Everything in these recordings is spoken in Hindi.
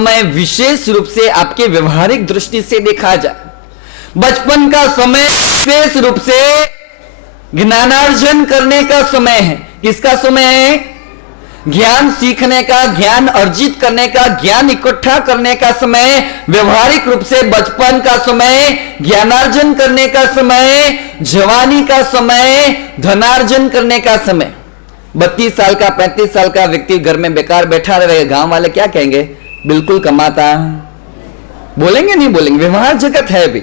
समय विशेष रूप से आपके व्यवहारिक दृष्टि से देखा जाए, बचपन का समय विशेष रूप से ज्ञानार्जन करने का समय है। किसका समय है? ज्ञान सीखने का, ज्ञान अर्जित करने का, ज्ञान इकट्ठा करने का समय। व्यवहारिक रूप से बचपन का समय, ज्ञानार्जन करने का समय, जवानी का समय, धनार्जन करने का समय। 32 साल का 35 साल का व्यक्ति घर में बेकार बैठा रहे, गांव वाले क्या कहेंगे? बिल्कुल कमाता। बोलेंगे नहीं बोलेंगे? व्यवहार जगत है भी।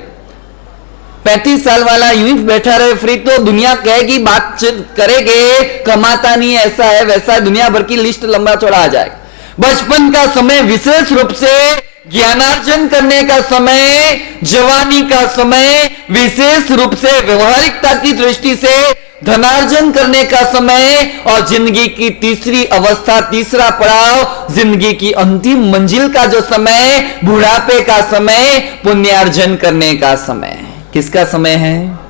35 साल वाला यूं ही बैठा रहे फ्री, तो दुनिया कहेगी, बातचीत करेंगे, कमाता नहीं, ऐसा है वैसा है, दुनिया भर की लिस्ट लंबा चौड़ा आ जाएगा। बचपन का समय विशेष रूप से ज्ञानार्जन करने का समय, जवानी का समय विशेष रूप से व्यवहारिकता की दृष्टि से धनार्जन करने का समय, और जिंदगी की तीसरी अवस्था, तीसरा पड़ाव, जिंदगी की अंतिम मंजिल का जो समय, बुढ़ापे का समय, पुण्यार्जन करने का समय। किसका समय है?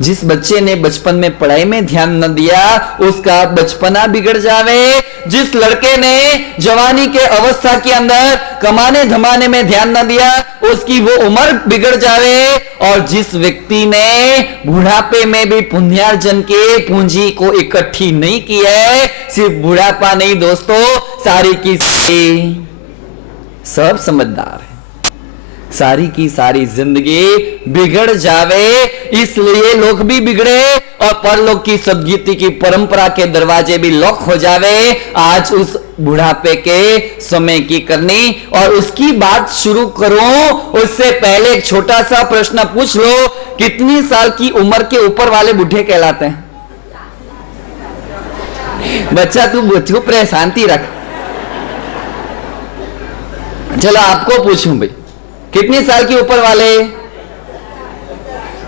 जिस बच्चे ने बचपन में पढ़ाई में ध्यान न दिया उसका बचपना बिगड़ जावे। जिस लड़के ने जवानी के अवस्था के अंदर कमाने धमाने में ध्यान न दिया उसकी वो उम्र बिगड़ जावे। और जिस व्यक्ति ने बुढ़ापे में भी पुण्यार्जन के पूंजी को इकट्ठी नहीं की है, सिर्फ बुढ़ापा नहीं दोस्तों, सारी की सब समझदार है, सारी की सारी जिंदगी बिगड़ जावे। इसलिए लोग भी बिगड़े और परलोक की सदगति की परंपरा के दरवाजे भी लॉक हो जावे। आज उस बुढ़ापे के समय की करनी और उसकी बात शुरू करूं उससे पहले एक छोटा सा प्रश्न पूछ लो, कितनी साल की उम्र के ऊपर वाले बूढ़े कहलाते हैं? बच्चा तू चुप रहे, शांति रख। चलो आपको पूछूं भाई, कितने साल के ऊपर वाले?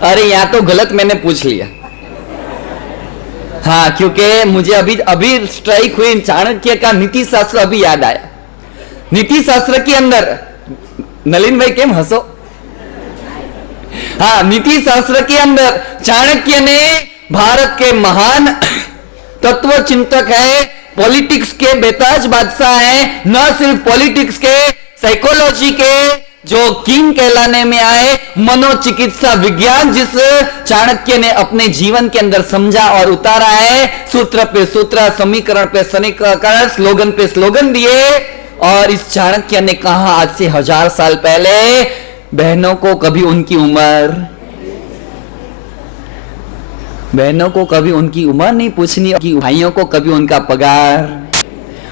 अरे यहां तो गलत मैंने पूछ लिया। हाँ, क्योंकि मुझे अभी स्ट्राइक हुई चाणक्य का नीति शास्त्र अभी याद आया। नीति शास्त्र के अंदर, नलिन भाई केम हंसो? हाँ, नीति शास्त्र के अंदर चाणक्य ने, भारत के महान तत्व चिंतक है, पॉलिटिक्स के बेताज बादशाह है, न सिर्फ पॉलिटिक्स के, साइकोलॉजी के जो किंग कहलाने में आए, मनोचिकित्सा विज्ञान जिस चाणक्य ने अपने जीवन के अंदर समझा और उतारा है, सूत्र पे सूत्र, समीकरण पे समीकरण, स्लोगन पे स्लोगन दिए। और इस चाणक्य ने कहा आज से 1000 साल पहले, बहनों को कभी उनकी उम्र, बहनों को कभी उनकी उम्र नहीं पूछनी, भाइयों को कभी उनका पगार,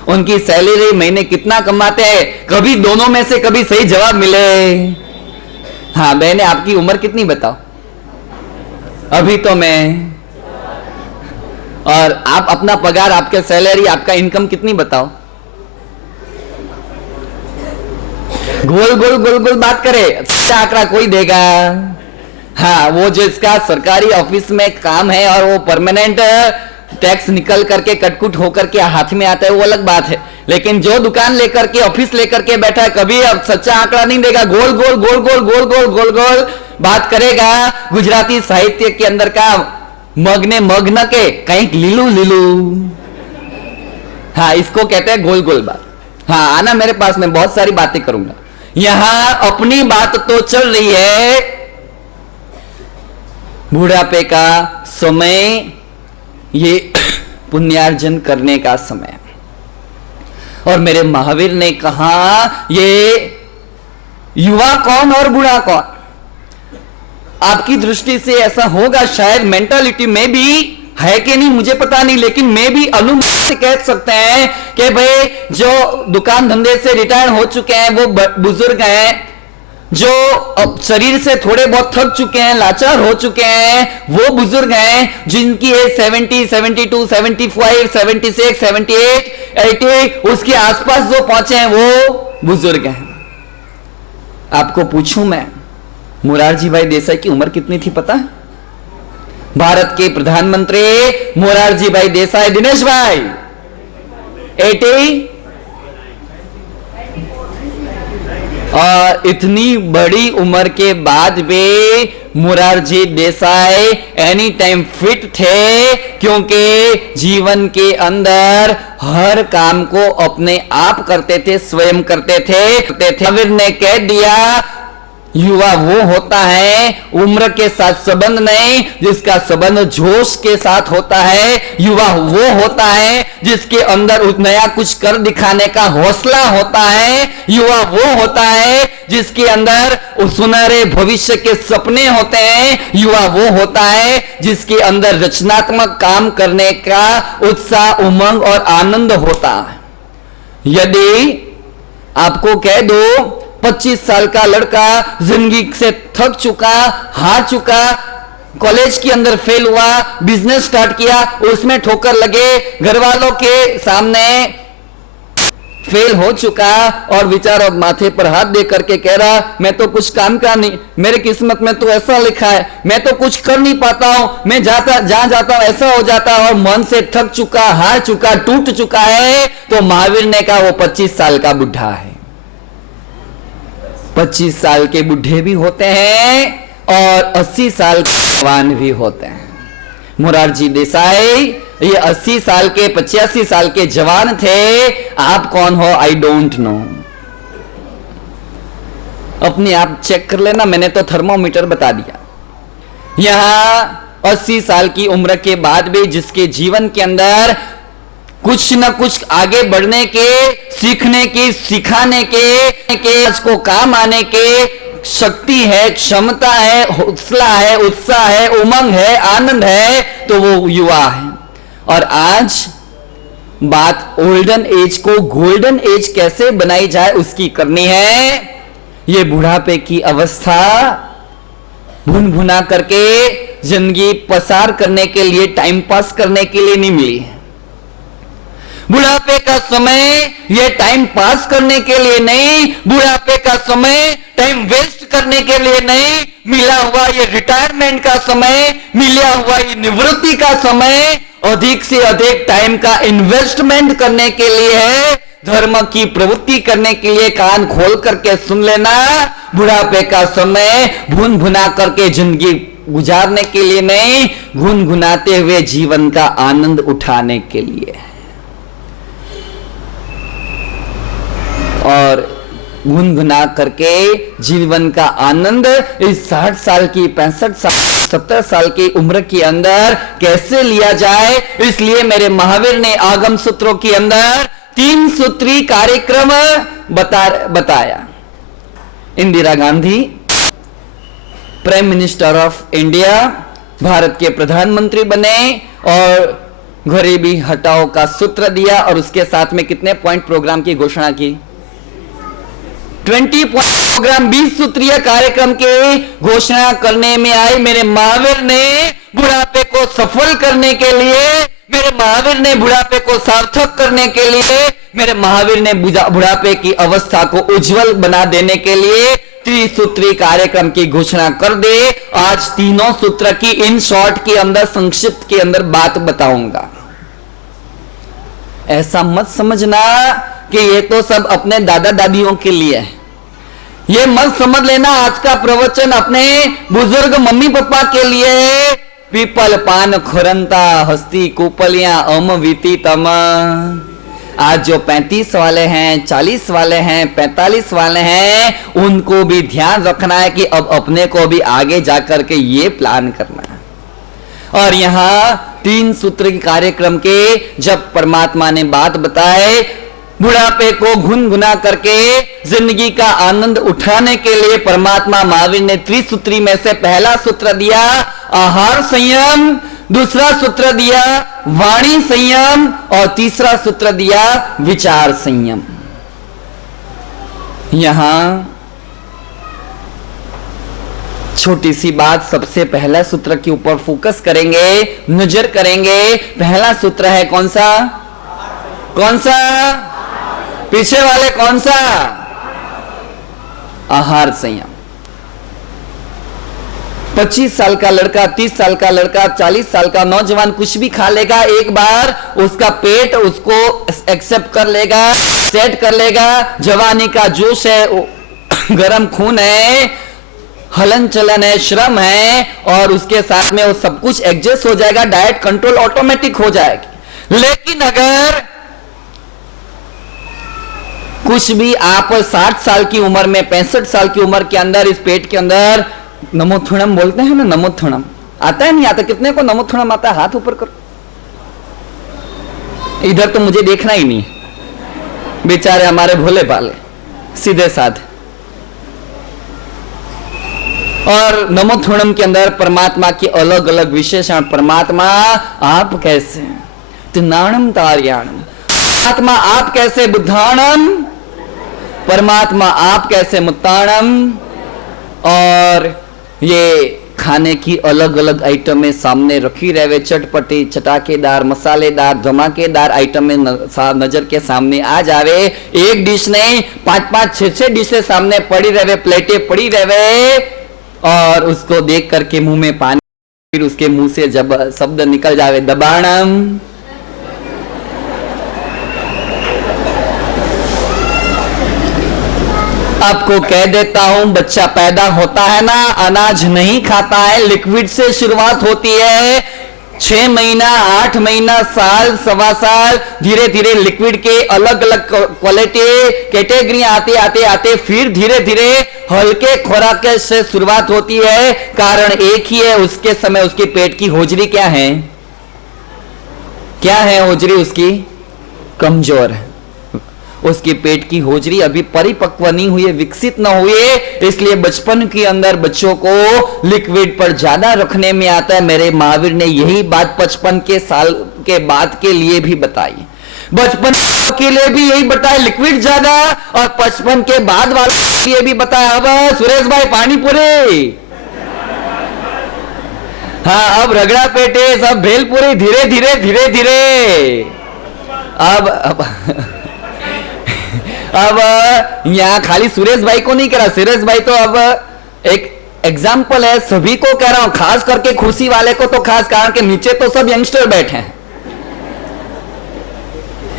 उनकी सैलरी, महीने कितना कमाते हैं, कभी दोनों में से कभी सही जवाब मिले। हाँ बहने, आपकी उम्र कितनी बताओ? अभी तो मैं। और आप अपना पगार, आपके सैलरी, आपका इनकम कितनी बताओ? गोल गोल गोल गोल बात करे, सच्चा आंकड़ा कोई देगा? हाँ, वो जो इसका सरकारी ऑफिस में काम है और वो परमानेंट टैक्स निकल करके कटकुट होकर के हाथ में आता है, वो अलग बात है। लेकिन जो दुकान लेकर के, ऑफिस लेकर के बैठा है, कभी अब सच्चा आंकड़ा नहीं देगा, गोल गोल गोल गोल गोल गोल गोल गोल बात करेगा। गुजराती साहित्य के अंदर का मगने मग्न के कहीं लीलू लीलू, हाँ इसको कहते हैं गोल गोल बात। हाँ आना मेरे पास, में बहुत सारी बातें करूंगा। यहां अपनी बात तो चल रही है, बुढ़ापे का समय, ये पुण्यार्जन करने का समय। और मेरे महावीर ने कहा, ये युवा कौन और बूढ़ा कौन? आपकी दृष्टि से ऐसा होगा शायद, मेंटालिटी में भी है कि नहीं मुझे पता नहीं, लेकिन मैं भी अनुमान से कह सकते हैं कि भाई जो दुकान धंधे से रिटायर हो चुके हैं वो बुजुर्ग हैं, जो अब शरीर से थोड़े बहुत थक चुके हैं, लाचार हो चुके हैं, वो बुजुर्ग हैं। जिनकी एज 70, 72, 75, 76, 78, 80 उसके आसपास जो पहुंचे हैं वो बुजुर्ग हैं। आपको पूछूं मैं, मोरारजी भाई देसाई की उम्र कितनी थी पता? भारत के प्रधानमंत्री मोरारजी भाई देसाई, दिनेश भाई 80, और इतनी बड़ी उम्र के बाद भी Morarji Desai any time fit थे, क्योंकि जीवन के अंदर हर काम को अपने आप करते थे, स्वयं करते थे। महावीर ने कह दिया, युवा वो होता है उम्र के साथ संबंध नहीं, जिसका संबंध जोश के साथ होता है। युवा वो होता है जिसके अंदर नया कुछ कर दिखाने का हौसला होता है। युवा वो होता है जिसके अंदर सुनहरे भविष्य के सपने होते हैं। युवा वो होता है जिसके अंदर रचनात्मक काम करने का उत्साह, उमंग और आनंद होता है। यदि आपको कह दो 25 साल का लड़का जिंदगी से थक चुका, हार चुका, कॉलेज के अंदर फेल हुआ, बिजनेस स्टार्ट किया, उसमें ठोकर लगे, घर वालों के सामने फेल हो चुका और बेचारा माथे पर हाथ दे करके कह रहा, मैं तो कुछ काम का नहीं, मेरे किस्मत में तो ऐसा लिखा है, मैं तो कुछ कर नहीं पाता हूं, मैं जहां जाता हूं ऐसा हो जाता और मन से थक चुका, हार चुका, टूट चुका है, तो महावीर ने कहा वो 25 साल का बुढ़ा है। 25 साल के बुढ़े भी होते हैं और 80 साल के जवान भी होते हैं। मोरारजी देसाई ये 80 साल के, 85 साल के जवान थे। आप कौन हो? I don't know. अपने आप चेक कर लेना, मैंने तो थर्मोमीटर बता दिया। यहां 80 साल की उम्र के बाद भी जिसके जीवन के अंदर कुछ न कुछ आगे बढ़ने के, सीखने की, सिखाने के को काम आने के शक्ति है, क्षमता है, हौसला है, उत्साह है, उमंग है, आनंद है, तो वो युवा है। और आज बात ओल्डन एज को गोल्डन एज कैसे बनाई जाए उसकी करनी है। ये बुढ़ापे की अवस्था भुन भुना करके जिंदगी पसार करने के लिए, टाइम पास करने के लिए नहीं मिली है। बुढ़ापे का समय ये टाइम पास करने के लिए नहीं, बुढ़ापे का समय टाइम वेस्ट करने के लिए नहीं, मिला हुआ ये रिटायरमेंट का समय, मिला हुआ ये निवृत्ति का समय अधिक से अधिक टाइम का इन्वेस्टमेंट करने के लिए है, धर्म की प्रवृत्ति करने के लिए। कान खोल करके सुन लेना, बुढ़ापे का समय भुन भुना करके जिंदगी गुजारने के लिए नहीं, गुनगुनाते हुए जीवन का आनंद उठाने के लिए। और गुनगुना करके जीवन का आनंद इस 60 साल की, 65 साल, 70 साल की उम्र के अंदर कैसे लिया जाए, इसलिए मेरे महावीर ने आगम सूत्रों के अंदर 3 सूत्री कार्यक्रम बताया। Indira Gandhi prime minister of India, Bharat के प्रधानमंत्री बने और गरीबी हटाओ का सूत्र दिया और उसके साथ में कितने पॉइंट प्रोग्राम की घोषणा की? 20 पॉइंट प्रोग्राम, 20 सूत्रीय कार्यक्रम की घोषणा करने में आई। मेरे महावीर ने बुढ़ापे को सफल करने के लिए, मेरे महावीर ने बुढ़ापे को सार्थक करने के लिए, मेरे महावीर ने बुढ़ापे की अवस्था को उज्जवल बना देने के लिए 3 सूत्री कार्यक्रम की घोषणा कर दे। आज तीनों सूत्र की इन शॉर्ट के अंदर, संक्षिप्त के अंदर बात बताऊंगा। ऐसा मत समझना कि ये तो सब अपने दादा दादियों के लिए है। ये मत समझ लेना आज का प्रवचन अपने बुजुर्ग मम्मी पापा के लिए है। पीपल पान खुरंता हस्ती कुपलियां अम वीती तम। आज जो 35 वाले हैं, 40 वाले हैं, 45 वाले हैं, उनको भी ध्यान रखना है कि अब अपने को भी आगे जाकर के ये प्लान करना है। और यहां 3 सूत्र कार्यक्रम के जब परमात्मा ने बात बताए, बुढ़ापे को गुनगुना करके जिंदगी का आनंद उठाने के लिए परमात्मा महावीर ने त्रिसूत्री में से पहला सूत्र दिया आहार संयम, दूसरा सूत्र दिया वाणी संयम और तीसरा सूत्र दिया विचार संयम। यहां छोटी सी बात, सबसे पहला सूत्र के ऊपर फोकस करेंगे, नजर करेंगे। पहला सूत्र है कौन सा? कौन सा? पीछे वाले कौन सा? आहार संयम। 25 साल का लड़का, 30 साल का लड़का, 40 साल का नौजवान कुछ भी खा लेगा, एक बार उसका पेट उसको एक्सेप्ट कर लेगा, सेट कर लेगा, जवानी का जोश है, गर्म खून है, हलन चलन है, श्रम है, और उसके साथ में वो सब कुछ एडजस्ट हो जाएगा, डाइट कंट्रोल ऑटोमेटिक हो जाएगी। लेकिन अगर कुछ भी आप 60 साल की उम्र में, 65 साल की उम्र के अंदर इस पेट के अंदर नमोथुणम बोलते हैं ना, नमोथुणम आता है नहीं आता? कितने को नमोथुणम आता है? हाथ ऊपर करो। इधर तो मुझे देखना ही नहीं, बेचारे हमारे भोले भाले सीधे साधे। और नमोथुणम के अंदर परमात्मा की अलग अलग विशेषण, परमात्मा आप कैसे, तिनाणम तार्याणम, परमात्मा आप कैसे, बुद्धाणम, परमात्मा आप कैसे, मुत्ताणम। और ये खाने की अलग अलग आइटमें सामने रखी रहे, चटपटी, चटाकेदार, मसालेदार, धमाकेदार आइटमें नजर के सामने आ जावे। एक डिश नहीं, 5-5, 6-6 डिशें सामने पड़ी रहे, प्लेटें पड़ी रहे, और उसको देख करके मुंह में पानी, फिर उसके मुंह से जब शब्द निकल जावे दबाणम। आपको कह देता हूं, बच्चा पैदा होता है ना, अनाज नहीं खाता है, लिक्विड से शुरुआत होती है। 6 महीना, 8 महीना, साल, सवा साल, धीरे धीरे लिक्विड के अलग अलग क्वालिटी कैटेगरी आते आते आते फिर धीरे धीरे हल्के खुराक से शुरुआत होती है। कारण एक ही है, उसके समय उसके पेट की होजरी क्या है? क्या है होजरी उसकी? कमजोर है। उसके पेट की होजरी अभी परिपक्व नहीं हुई, विकसित न हुई, इसलिए बचपन के अंदर बच्चों को लिक्विड पर ज्यादा रखने में आता है। मेरे महावीर ने यही बात 55 के साल के बाद के लिए भी बताई, बचपन के लिए भी यही बताया लिक्विड ज्यादा, और 55 के बाद वाले के लिए भी बताया। अब सुरेश भाई पानी पूरी, हाँ अब रगड़ा पेटे, सब भेलपुरी, धीरे धीरे धीरे धीरे। अब यहां खाली सुरेश भाई को नहीं कह रहा, सुरेश भाई तो अब एक एग्जाम्पल है, सभी को कह रहा हूं, खास करके खुशी वाले को तो खास, कारण के नीचे तो सब यंगस्टर बैठे हैं।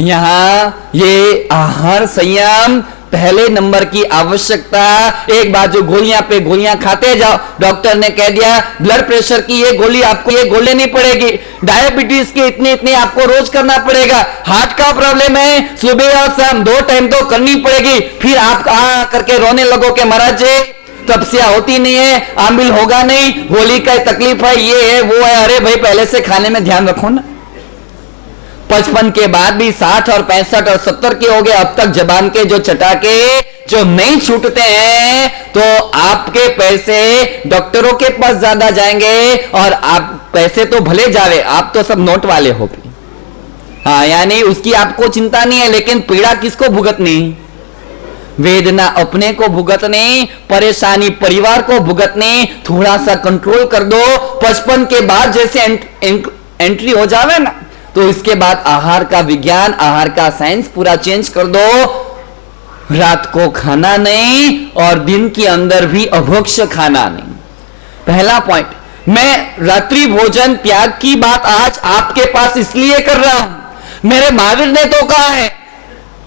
यहां ये आहार संयम पहले नंबर की आवश्यकता। एक बार जो गोलियां पे गोलियां खाते जाओ, डॉक्टर ने कह दिया ब्लड प्रेशर की ये गोली आपको ये गोली नहीं पड़ेगी, डायबिटीज के इतने इतने आपको रोज करना पड़ेगा, हार्ट का प्रॉब्लम है सुबह और शाम 2 टाइम तो करनी पड़ेगी। फिर आप आ करके रोने लगो कि महाराज जी तपस्या होती नहीं है, आमिल होगा नहीं, गोली का तकलीफ है, ये है वो है। अरे भाई पहले से खाने में ध्यान रखो ना। 55 के बाद भी 60 और 65 और 70 के हो गए, अब तक जबान के जो चटाके जो नहीं छूटते हैं, तो आपके पैसे डॉक्टरों के पास ज्यादा जाएंगे, और आप पैसे तो भले जावे, आप तो सब नोट वाले हो भी, हाँ यानी उसकी आपको चिंता नहीं है, लेकिन पीड़ा किसको भुगतनी? वेदना अपने को भुगतनी, परेशानी परिवार को भुगतनी। थोड़ा सा कंट्रोल कर दो। 55 के बाद जैसे एंट्री हो जावे ना, तो इसके बाद आहार का विज्ञान, आहार का साइंस पूरा चेंज कर दो। रात को खाना नहीं, और दिन के अंदर भी अभक्ष्य खाना नहीं। पहला पॉइंट, मैं रात्रि भोजन त्याग की बात आज आपके पास इसलिए कर रहा हूं, मेरे महावीर ने तो कहा है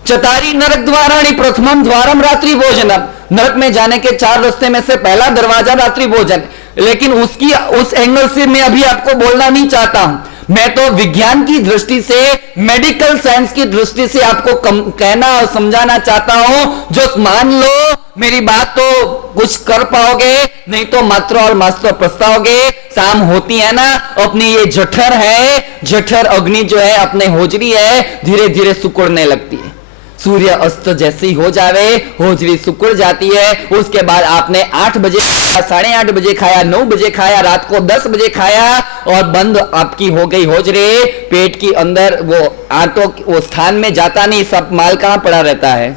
चतारी नरक द्वाराणि प्रथमम द्वारम रात्रि भोजनम, नरक में जाने के 4 रास्ते में से पहला दरवाजा रात्रि भोजन। लेकिन उस एंगल से मैं अभी आपको बोलना नहीं चाहता हूं, मैं तो विज्ञान की दृष्टि से, मेडिकल साइंस की दृष्टि से आपको कहना और समझाना चाहता हूं। जो मान लो मेरी बात तो कुछ कर पाओगे, नहीं तो मात्र और मात्र पछताओगे। शाम होती है ना, अपनी ये जठर है, जठर अग्नि जो है अपने होजरी है, धीरे धीरे सिकुड़ने लगती है। सूर्य अस्त जैसी हो जावे, होजरी सिकुड़ जाती है। उसके बाद आपने 8 बजे खाया, 8:30 बजे खाया, 9 बजे खाया, रात को 10 बजे खाया, और बंद आपकी हो गई होजरी। पेट के अंदर वो आंतों वो स्थान में जाता नहीं, सब माल कहां पड़ा रहता है?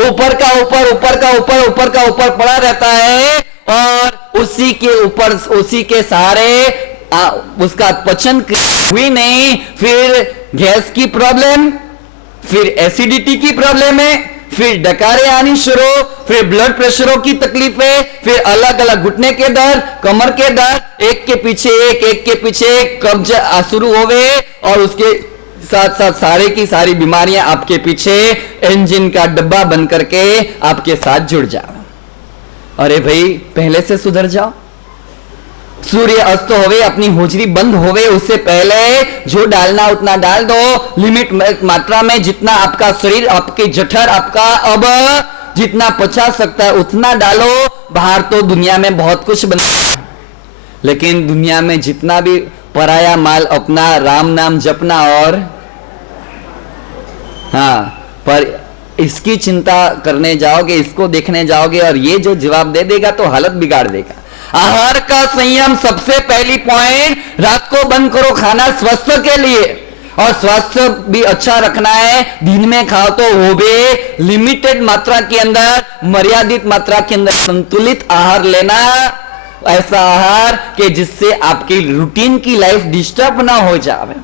ऊपर का ऊपर, ऊपर का ऊपर, ऊपर का ऊपर पड़ा रहता है, और उसी के ऊपर, उसी के सहारे उसका पचन हुई नहीं। फिर गैस की प्रॉब्लम, फिर एसिडिटी की प्रॉब्लम है, फिर डकारे आनी शुरू, फिर ब्लड प्रेशरों की तकलीफें, फिर अलग अलग घुटने के दर्द, कमर के दर्द, एक के पीछे एक, एक के पीछे एक कब्ज शुरू हो गए, और उसके साथ साथ सारे की सारी बीमारियां आपके पीछे इंजन का डब्बा बन करके आपके साथ जुड़ जाओ। अरे भाई पहले से सुधर जाओ। सूर्य अस्त होवे, अपनी होजरी बंद होवे उससे पहले जो डालना उतना डाल दो, लिमिट मात्रा में जितना आपका शरीर, आपके जठर आपका अब जितना पचा सकता है उतना डालो। बाहर तो दुनिया में बहुत कुछ बना, लेकिन दुनिया में जितना भी पराया माल अपना राम नाम जपना, और हाँ पर इसकी चिंता करने जाओगे, इसको देखने जाओगे और ये जो जवाब दे देगा तो हालत बिगाड़ देगा। आहार का संयम सबसे पहली पॉइंट, रात को बंद करो खाना स्वास्थ्य के लिए, और स्वास्थ्य भी अच्छा रखना है। दिन में खाओ तो वो भी लिमिटेड मात्रा के अंदर, मर्यादित मात्रा के अंदर संतुलित आहार लेना। ऐसा आहार कि जिससे आपकी रूटीन की लाइफ डिस्टर्ब ना हो जाए।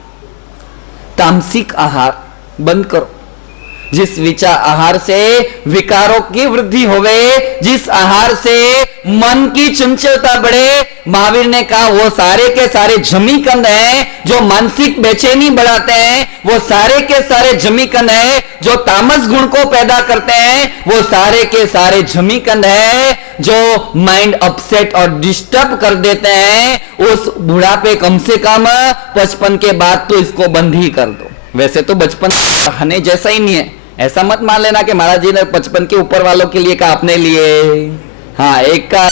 तामसिक आहार बंद करो, जिस विचार आहार से विकारों की वृद्धि होवे, जिस आहार से मन की चंचलता बढ़े। महावीर ने कहा वो सारे के सारे जमीकंद हैं जो मानसिक बेचैनी बढ़ाते हैं, वो सारे के सारे जमीकंद हैं जो तामस गुण को पैदा करते हैं, वो सारे के सारे जमीकंद हैं जो माइंड अपसेट और डिस्टर्ब कर देते हैं। उस बुढ़ापे कम से कम 55 के बाद तो इसको बंद ही कर दो। वैसे तो बचपन खाने जैसा ही नहीं है, ऐसा मत मान लेना कि महाराज जी ने 55 के ऊपर वालों के लिए कहा अपने लिए। हाँ, एक का